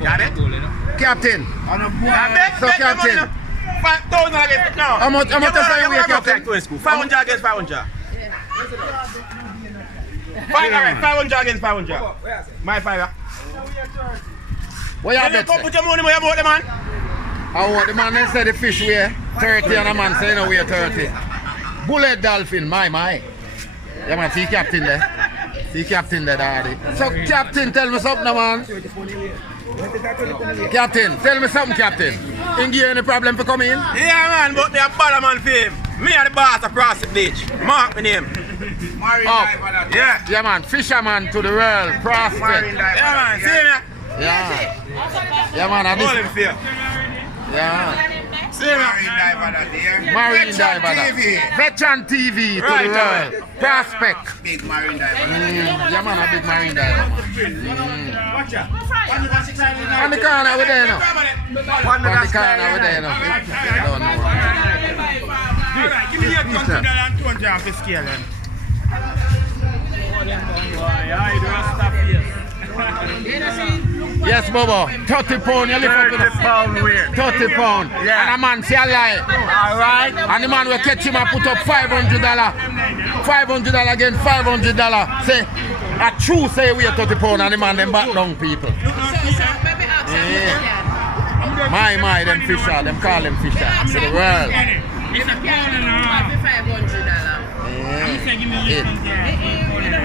Got it? Captain. So Captain. 5,000 against now. How much are you weigh, Captain? 500 against 500. 500 against 500. My fire. What you bet? Put your money where you bought the man. I want the man said the fish weigh 30 and a man say no weigh 30. Bullet dolphin, my. Yeah man, see Captain there. See Captain there, daddy. So Captain, tell me something, man. Captain, tell me something, Captain. Ain't give you any problem for coming in? Yeah man, but they are bad man for him. Me are the boss across the beach. Mark my name. Yeah. Yeah man, fisherman to the world, prospect. Yeah man, see me? Yeah. Yeah man, I Hold him fair. Yeah. See me? Marine diver. Veteran TV to the world. Prospect. Big marine diver. Yeah man, a big marine diver. On the corner over there now. On the corner over there now. Don't know. Give me your $20 and $200 for scale then. Yes, Bobo. 30 pound, you lift up with 30 pound weight. 30 pound. Yeah. And a man say a lie. Alright. And the man will catch him and put up $500. $500 against $500. Say, a true say we 30 pound and the man them back down people. Yeah. My, them fisher, them call them fisher. To the world. It's a pound and a half. $500. Yeah.